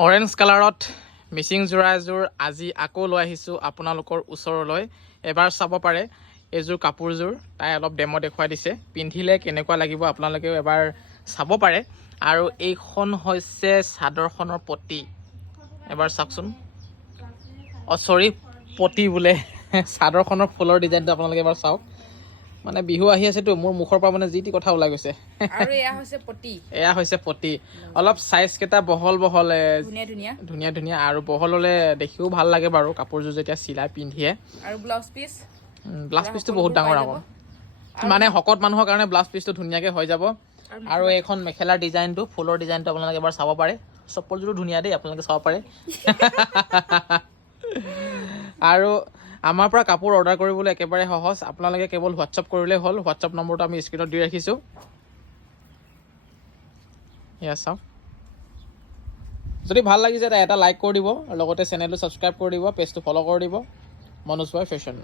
Orange কালাৰত মিচিং যোৰা এযোৰ আজি আকৌ লৈ আহিছোঁ আপোনালোকৰ ওচৰলৈ। এবাৰ চাব পাৰে এইযোৰ কাপোৰযোৰ তাই অলপ ডেমো দেখুৱাই দিছে, পিন্ধিলে কেনেকুৱা লাগিব আপোনালোকেও এবাৰ চাব পাৰে। আৰু এইখন হৈছে চাদৰখনৰ পতি, এবাৰ চাওকচোন। চৰি পতি বোলে, চাদৰখনৰ ফুলৰ ডিজাইনটো আপোনালোকে এবাৰ চাওক। মানে বিহু আহি আছেতো, মোৰ মুখৰ পৰা মানে যি টি কথা ওলাই গৈছে। আৰু এয়া হৈছে পতি, এয়া হৈছে পতি, অলপ চাইজ কেইটা বহল ধুনীয়া ধুনীয়া আৰু বহল হ'লে দেখিও ভাল লাগে বাৰু কাপোৰযোৰ যেতিয়া চিলাই পিন্ধিয়ে। আৰু ব্লাউজ পিচটো বহুত ডাঙৰ আকৌ, মানে শকত মানুহৰ কাৰণে ব্লাউজ পিচটো ধুনীয়াকৈ হৈ যাব। আৰু এইখন মেখেলাৰ ডিজাইনটো, ফুলৰ ডিজাইনটো আপোনালোকে এবাৰ চাব পাৰে। চপ্পলযোৰো ধুনীয়া দেই, আপোনালোকে চাব পাৰে। আৰু আমাৰ পৰা কাপোৰ অৰ্ডাৰ কৰিবলৈ একেবাৰে সহজ, আপোনালোকে কেৱল হোৱাটছআপ কৰিলেই হ'ল। হোৱাটছআপ নম্বৰটো আমি স্ক্ৰীণত দি ৰাখিছোঁ, এয়া চাওক। যদি ভাল লাগিছে এটা লাইক কৰি দিব, লগতে চেনেলটো ছাবস্ক্ৰাইব কৰি দিব, পেজটো ফ'ল' কৰি দিব। মনোজ বয় ফেশ্বন।